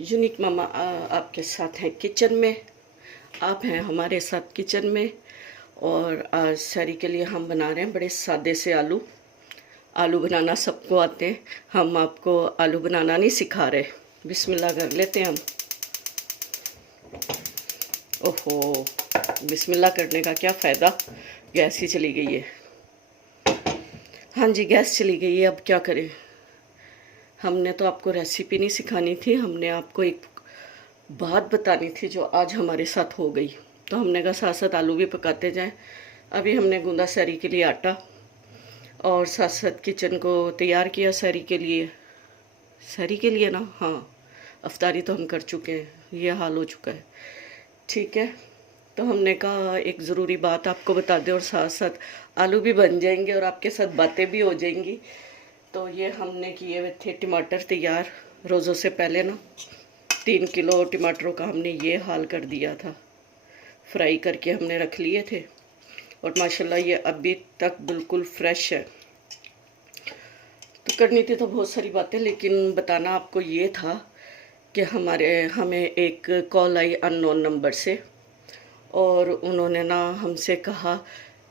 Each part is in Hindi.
यूनिक मामा आपके साथ हैं किचन में। आप हैं हमारे साथ किचन में। और आज सैरी के लिए हम बना रहे हैं बड़े सादे से आलू। आलू बनाना सबको आते हैं, हम आपको आलू बनाना नहीं सिखा रहे। बिस्मिल्लाह कर लेते हैं हम। ओहो, बिस्मिल्लाह करने का क्या फ़ायदा, गैस ही चली गई है। हाँ जी, गैस चली गई है, अब क्या करें। हमने तो आपको रेसिपी नहीं सिखानी थी, हमने आपको एक बात बतानी थी जो आज हमारे साथ हो गई। तो हमने कहा साथ साथ आलू भी पकाते जाएं। अभी हमने गूंदा सैरी के लिए आटा और साथ साथ किचन को तैयार किया सैरी के लिए। सैरी के लिए ना, हाँ, अफ्तारी तो हम कर चुके हैं, ये हाल हो चुका है। ठीक है, तो हमने कहा एक ज़रूरी बात आपको बता दें और साथ साथ आलू भी बन जाएंगे और आपके साथ बातें भी हो जाएंगी। तो ये हमने किए हुए थे टमाटर तैयार रोज़ों से पहले ना। 3 किलो टमाटरों का हमने ये हाल कर दिया था, फ्राई करके हमने रख लिए थे और माशाल्लाह ये अभी तक बिल्कुल फ्रेश है। तो करनी थी तो बहुत सारी बातें, लेकिन बताना आपको ये था कि हमें एक कॉल आई अननोन नंबर से और उन्होंने ना हमसे कहा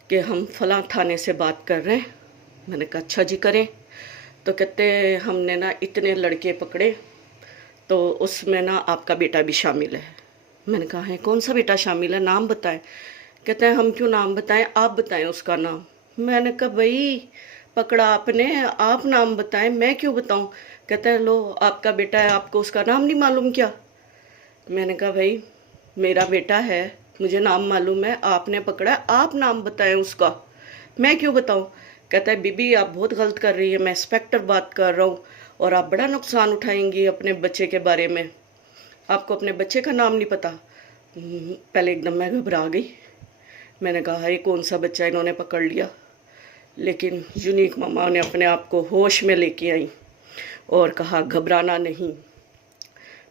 कि हम फलां थाने से बात कर रहे हैं। मैंने कहा अच्छा जी करें। तो कहते हमने ना इतने लड़के पकड़े तो उसमें ना आपका बेटा भी शामिल है। मैंने कहा है कौन सा बेटा शामिल है, नाम बताएं। कहते हैं हम क्यों नाम बताएं, आप बताएं उसका नाम। मैंने कहा भाई पकड़ा आपने, आप नाम बताएं, मैं क्यों बताऊं। कहते हैं लो आपका बेटा है, आपको उसका नाम नहीं मालूम क्या। मैंने कहा भाई मेरा बेटा है, मुझे नाम मालूम है, आपने पकड़ा है, आप नाम बताएं उसका, मैं क्यों बताऊं। कहता है बीबी आप बहुत गलत कर रही है, मैं इंस्पेक्टर बात कर रहा हूँ और आप बड़ा नुकसान उठाएंगी अपने बच्चे के बारे में, आपको अपने बच्चे का नाम नहीं पता। पहले एकदम मैं घबरा गई। मैंने कहा ये कौन सा बच्चा इन्होंने पकड़ लिया, लेकिन यूनिक मामा ने अपने आप को होश में लेके आई और कहा घबराना नहीं।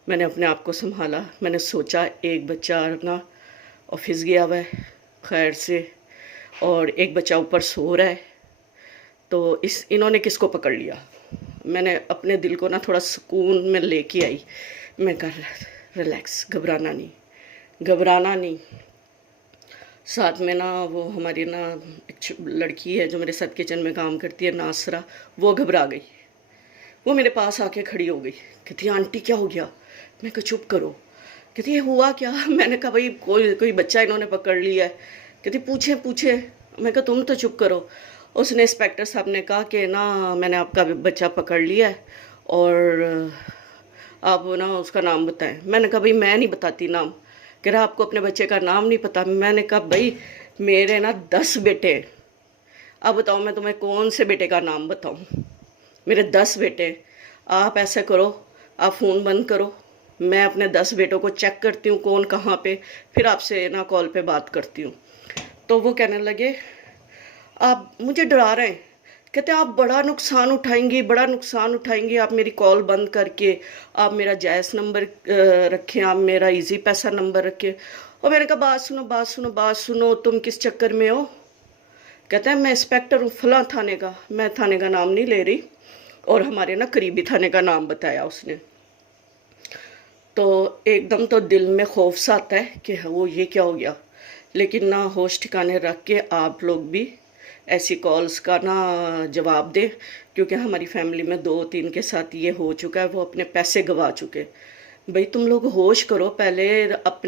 मैंने अपने आप को संभाला, मैंने सोचा एक बच्चा ना ऑफिस गया हुआ है खैर से और एक बच्चा ऊपर सो रहा है, तो इन्होंने किसको पकड़ लिया। मैंने अपने दिल को ना थोड़ा सुकून में लेके आई। मैं कर रिलैक्स, घबराना नहीं, घबराना नहीं। साथ में ना वो हमारी ना एक लड़की है जो मेरे साथ किचन में काम करती है, नासरा, वो घबरा गई। वो मेरे पास आके खड़ी हो गई, कहती आंटी क्या हो गया। मैं कहा चुप करो। कहती ये हुआ क्या। मैंने कहा भाई कोई बच्चा इन्होंने पकड़ लिया है। कहती पूछे पूछे। मैं कहा तुम तो चुप करो। उसने इंस्पेक्टर साहब ने कहा कि ना मैंने आपका बच्चा पकड़ लिया है और आप ना उसका नाम बताएं। मैंने कहा भाई मैं नहीं बताती नाम। कह रहा आपको अपने बच्चे का नाम नहीं पता। मैंने कहा भाई मेरे ना 10 बेटे हैं, अब बताओ मैं तुम्हें कौन से बेटे का नाम बताऊं। मेरे 10 बेटे हैं। आप ऐसा करो, आप फ़ोन बंद करो, मैं अपने 10 बेटों को चेक करती हूँ कौन कहाँ पे, फिर आपसे ना कॉल पे बात करती हूँ। तो वो कहने लगे आप मुझे डरा रहे हैं। कहते आप बड़ा नुकसान उठाएंगी, बड़ा नुकसान उठाएंगी, आप मेरी कॉल बंद करके आप मेरा जायज़ नंबर रखें, आप मेरा इजी पैसा नंबर रखें। और मैंने कहा बात सुनो बात सुनो बात सुनो, तुम किस चक्कर में हो। कहते हैं मैं इंस्पेक्टर हूँ फलां थाने का। मैं थाने का नाम नहीं ले रही और हमारे ना करीबी थाने का नाम बताया उसने। तो एकदम तो दिल में खौफ सा आता है कि वो ये क्या हो गया, लेकिन ना होश ठिकाने रख के आप लोग भी ऐसी कॉल्स का ना जवाब दें, क्योंकि हमारी फैमिली में 2-3 के साथ ये हो चुका है, वो अपने पैसे गंवा चुके। भाई तुम लोग होश करो पहले अपने